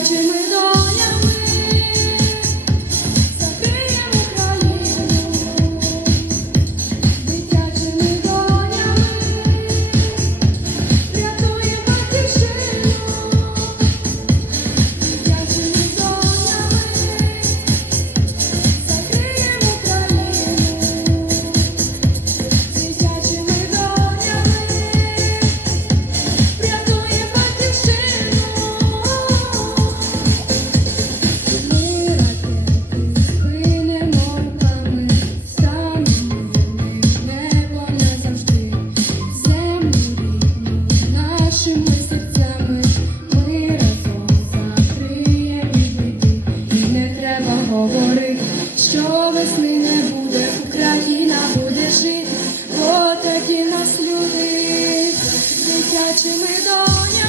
Дитячими до. Що весни не буде, Україна буде жити, бо такі нас люди дитячими донями.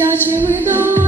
дитячими домами.